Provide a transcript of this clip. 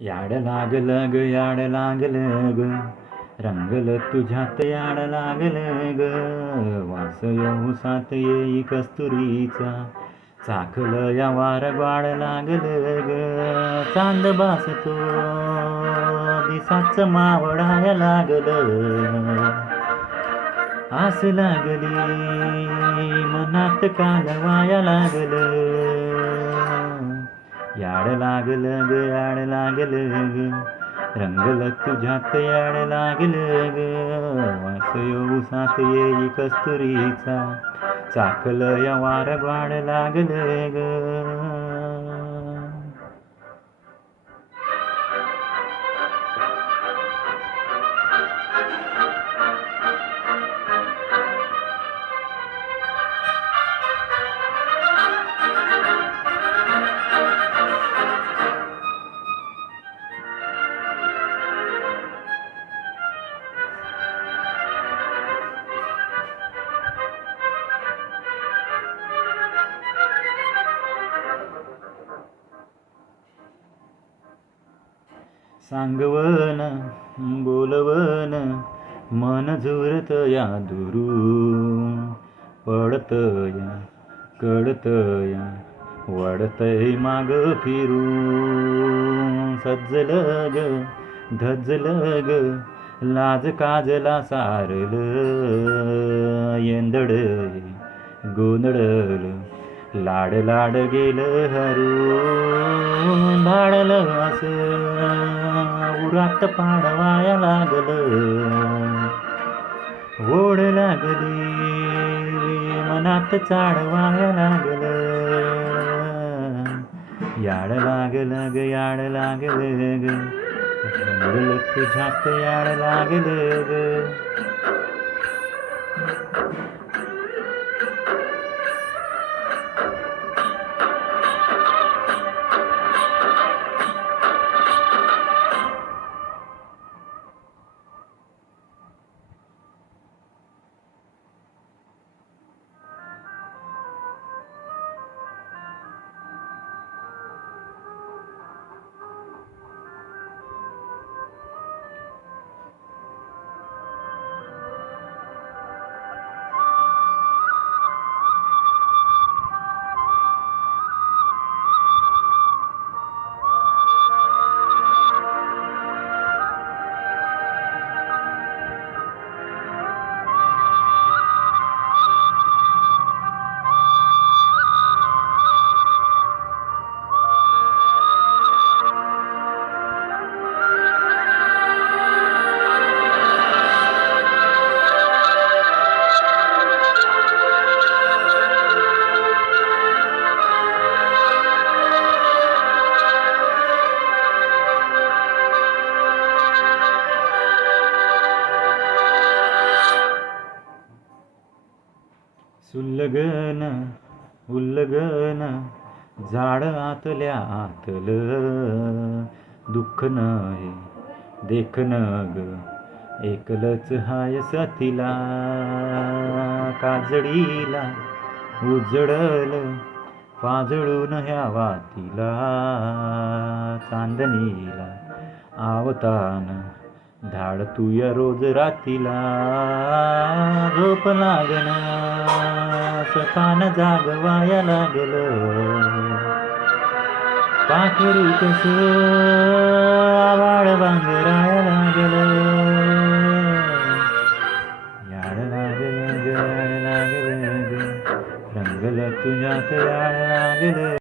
याड लागलं ग, याड लागलं ग, रंगलं तुझ्यात याड लागलं ग. वास येऊसात येई कस्तुरीचा, चाखलं या वार ग्वाड लागलं ग. चांद बासतो दिसाच मावळाया लागलं, आस लागली मनात कालवाया लागलं. याड लागलं ग, याड लागलं ग, रंगलं तुझ्यात याड लागलं ग. वास येऊसात येई कस्तुरीचा, चाखलं या वार ग्वाड लागलं ग. सांगवन बोलवन मन झुरतया दुरून, पडतया कळतया वडतय माग फिरून. सज्जल ग धज्जल ग, लाज काजला सारलं, येंदड गोंधळल लाड लाड गेलं हरून. धाडलं असं उरात पाडवाया लागलं, ओढ लागली मनात चाडवाया लागलं. याड लागलं ग, याड लागलं ग, रंगलं तुझ्यात याड लागलं ग. सुलगन उल्लगन जाड आतल्या आतलं, दुःख नये देखन ग, एकलच हाय सतीला. काजळीला उजळल पाजळून ह्या वातीला, चांदणीला आवतान धाड तुया रोज रातीला. झोप लागन सतान जागवाया लागलं, पाखरू कस आवाळ बांगराया लागलं. याड लागलं ग, याड लागलं ग, रंगलं तुझ्यात याड लागलं.